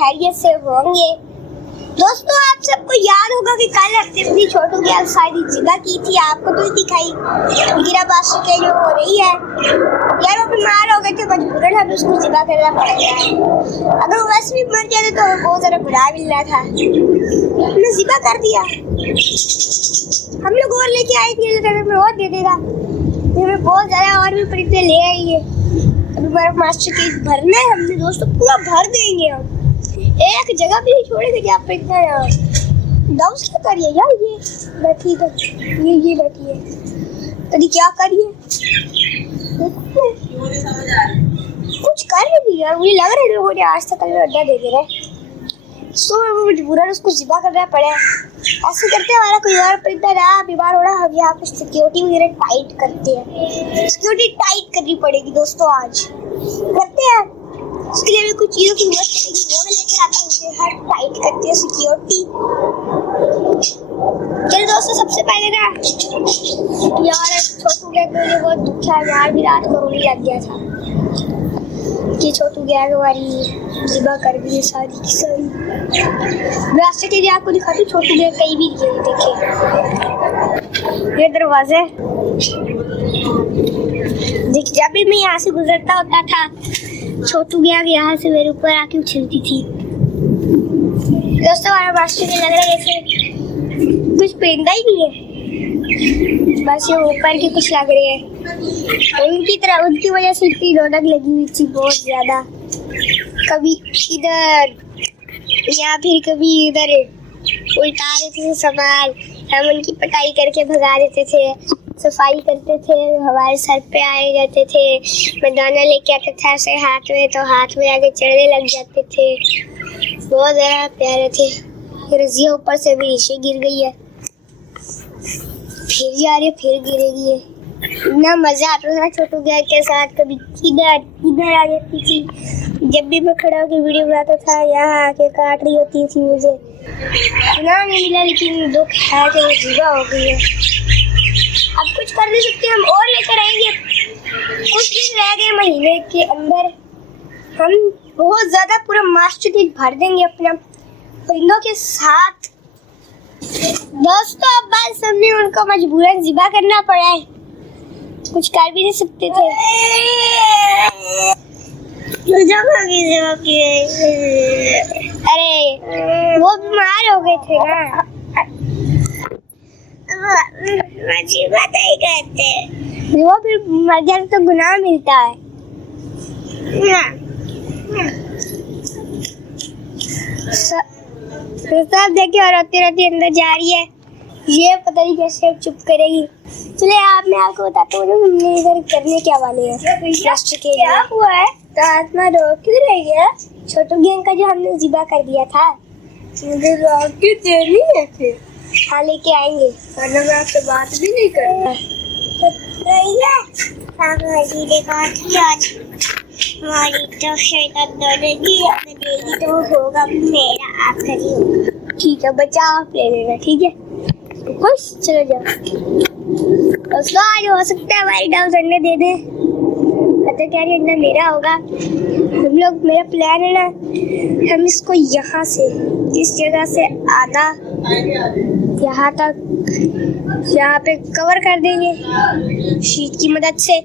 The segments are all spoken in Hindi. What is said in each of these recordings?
खैरियत से होंगे। दोस्तों आप सबको याद होगा कि कल अपनी छोटू की शादी जिबा की थी, आपको तो दिखाई गिरा बादशाह के जो हो रही है यार, वो बीमार हो गए थे, मजबूरन हमें उसको जिबा करना पड़ गया। अगर वो वैसे भी मर जाते तो बहुत ज़्यादा बुरा मिल रहा था, हमने जिबा कर दिया। हम लोग और लेके आए थे, हमें और दे देगा, हमें बहुत ज़्यादा और भी परिंदे ले आएंगे। अभी बर्फ मास्टर के भरना है हमने दोस्तों, पूरा भर देंगे हम, एक जगह भी नहीं छोड़ेंगे। क्या परिंदा यार डाउस क्या करिए यार, ये बैठी तो ये बैठी है तभी क्या करिए, कुछ कर रही यार, मुझे लग रहा है लोगों ने आज तक अड्डा दे दिया है, तो मजबूरन उसको जिबा करना पड़ा। ऐसे करते हमारा कोई और परिंदा ना बीमार हो रहा, हम यहाँ कुछ सिक्योरिटी वगैरह टाइट करते हैं, सिक्योरिटी टाइट करनी पड़ेगी दोस्तों, आज करते हैं। उसके लिए भी कुछ चीज़ों की जरूरत पड़ेगी, वो मैं लेकर आता हूँ, उसे हर टाइट करते हैं सिक्योरिटी। चलो दोस्तों सबसे पहले ना यार छोटू गैंग को ये बहुत दुख है यार, भी रात को रोने लग गया था कि छोटू गैंग हमारी जिबा कर दी है सारी की सारी। रास्ते के लिए आपको दिखाती हूँ, छोटू गैंग कहीं भी नहीं देखे, ये दरवाजे देख, जब भी मैं यहाँ से गुजरता होता था छोटू गैंग यहाँ से मेरे ऊपर आके उछलती थी। दोस्तों हमारा मास्टर के लग रहा है जैसे कुछ परिंदा ही नहीं है, बस ये ऊपर के कुछ लग रहे हैं, उनकी तरह उनकी वजह से इतनी रौनक लगी हुई थी बहुत ज्यादा, कभी इधर या फिर कभी इधर उल्टा देते थे सामान, हम उनकी पटाई करके भगा देते थे, सफाई करते थे, हमारे सर पे आए जाते थे, मैं दाना लेके आता था ऐसे हाथ में, तो हाथ में आगे चढ़ने लग जाते थे, बहुत ज़्यादा प्यारे थे। रजिया ऊपर से भी नीचे गिर गई है, फिर जा रही है, फिर गिरेगी है। इतना मज़ा आता था छोटू गैंग के साथ, कभी इधर आ जाती थी, जब भी मैं खड़ा होकर वीडियो बनाता था यहाँ आके काट रही होती थी मुझे, सुना नहीं मिला, लेकिन दुख है कि वो जिबा हो गई है। अब कुछ कर नहीं सकते, हम और लेकर आएंगे, कुछ दिन रह गए महीने के अंदर हम बहुत ज्यादा पूरा मास्टर किट भर देंगे अपना परिंदों के साथ। दोस्तों अब बात सबने उनको मजबूरन जिबा करना पड़ा है, कुछ कर भी नहीं सकते थे। अरे वो बीमार हो गए थे ना, वो फिर मर जाए तो गुनाह मिलता है। सब देखिए और रोती रोती अंदर जा रही है, ये पता नहीं कैसे अब चुप करेगी। चलिए आप मैं आपको बताता हूँ हमने इधर करने क्या वाले हैं। राष्ट्र के क्या हुआ है तो आत्मा रो क्यों रही है? छोटू गैंग का जो हमने जिबा कर दिया था, मुझे रॉकेट देनी है फिर, हाँ लेके आएंगे, वरना मैं आपसे बात भी नहीं करता। हमारी तो शैतान दौड़ेगी, देगी तो होगा मेरा आखिरी। ठीक है बच्चा आप ले लेना, ठीक है खुश, चलो जाओ। दोस्तों आज हो सकता है हमारी डाउस अंडे दे दे, पता क्या नहीं अंडा मेरा होगा। हम लोग मेरा प्लान है ना, हम इसको यहाँ से इस जगह से आधा यहाँ तक यहाँ पे कवर कर देंगे शीट की मदद से।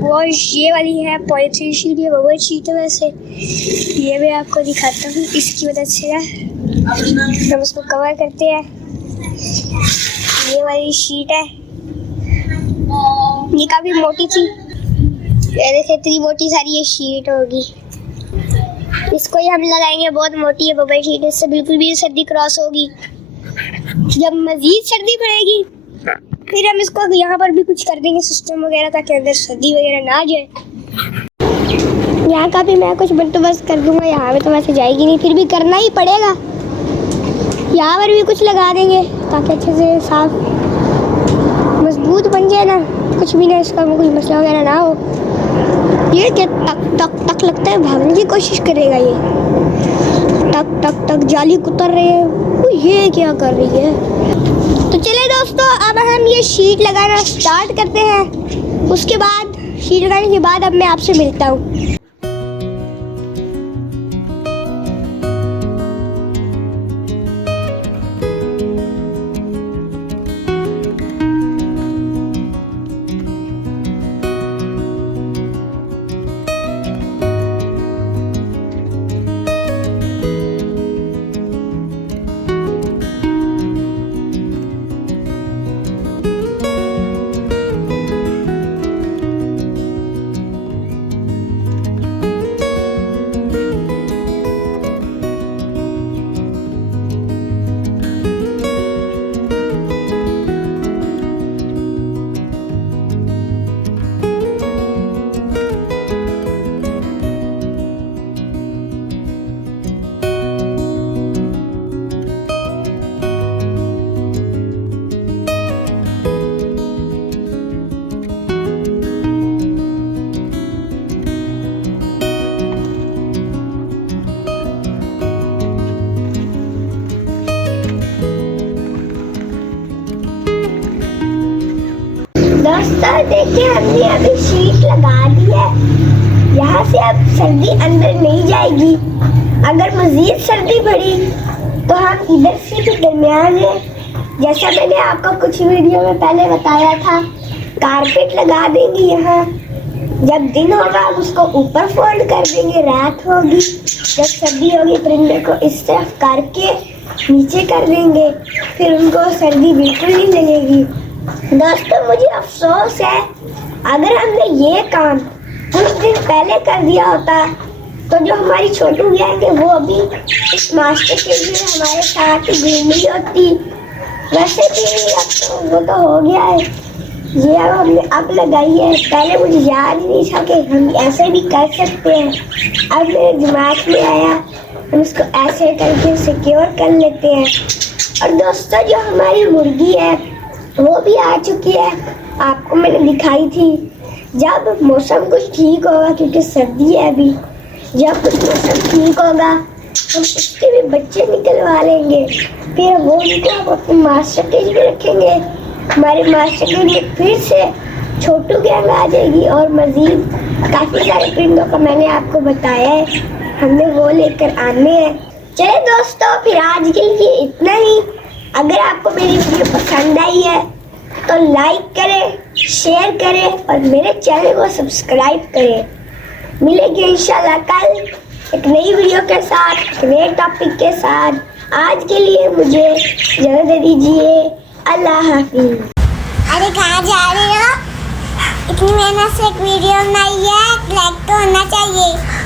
वो ये वाली है पॉलीथीन शीट, ये वो शीट है, वैसे ये मैं आपको दिखाता हूँ, इसकी मदद से हम उसको कवर करते हैं। ये वाली शीट है, ये काफी मोटी थी, ये देखिए इतनी मोटी सारी ये शीट होगी, इसको ही हम लगाएंगे, बहुत मोटी है बबल शीट, इससे बिल्कुल भी सर्दी क्रॉस होगी। जब मजीद सर्दी पड़ेगी फिर हम इसको यहाँ पर भी कुछ कर देंगे सिस्टम वगैरह, ताकि अंदर सर्दी वगैरह ना आ जाए। यहाँ का भी मैं कुछ बंदोबस्त कर दूंगा, यहाँ पे तो वैसे जाएगी नहीं, फिर भी करना ही पड़ेगा। यहाँ पर भी कुछ लगा देंगे ताकि अच्छे से साफ मजबूत बन जाए ना, कुछ भी ना इसका कोई मसला वगैरह ना हो। ये क्या टक टक टक लगता है, भागने की कोशिश करेगा ये, टक टक टक जाली कुतर रही है, ये क्या कर रही है। तो चलिए दोस्तों अब हम ये शीट लगाना स्टार्ट करते हैं, उसके बाद शीट लगाने के बाद अब मैं आपसे मिलता हूँ। दोस्तों देखिए हमने अभी शीट लगा दी है, यहाँ से अब सर्दी अंदर नहीं जाएगी। अगर मजीद सर्दी बढ़ी तो हम इधर से भी दरमियान है, जैसा मैंने आपको कुछ वीडियो में पहले बताया था, कारपेट लगा देंगे यहाँ। जब दिन होगा हम उसको ऊपर फोल्ड कर देंगे, रात होगी जब सर्दी होगी परिंदे को इस तरफ करके नीचे कर देंगे, फिर उनको सर्दी बिल्कुल नहीं लगेगी। दोस्तों मुझे अफसोस है, अगर हमने ये काम कुछ दिन पहले कर दिया होता तो जो हमारी छोटू गैंग है वो अभी इस मास्टर के लिए हमारे साथ घूम रही होती। वैसे भी अब तो वो तो हो गया है, ये अब हमने अब लगाई है। पहले मुझे याद ही नहीं था कि हम ऐसे भी कर सकते हैं, अब मेरे दिमाग में आया हम इसको ऐसे करके सिक्योर कर लेते हैं। और दोस्तों जो हमारी मुर्गी है वो भी आ चुकी है, आपको मैंने दिखाई थी। जब मौसम कुछ ठीक होगा, क्योंकि सर्दी है अभी, जब कुछ मौसम ठीक होगा हम उसके भी बच्चे निकलवा लेंगे, फिर वो उनको हम अपने मास्टर केज में रखेंगे। हमारे मास्टर केज में फिर से छोटू गैंग आ जाएगी और मजीद काफ़ी सारे परिंदों का मैंने आपको बताया है, हमने वो लेकर आने हैं। चलिए दोस्तों फिर आज के लिए इतना ही। अगर आपको मेरी वीडियो पसंद आई है तो लाइक करें, शेयर करें और मेरे चैनल को सब्सक्राइब करें। मिलेंगे इंशाल्लाह कल एक नई वीडियो के साथ, एक नए टॉपिक के साथ। आज के लिए मुझे इजाज़त दे दीजिए, अल्लाह हाफिज़। अरे कहाँ जा रहे हो? इतनी मेहनत से एक वीडियो बनाई है, लाइक तो होना चाहिए।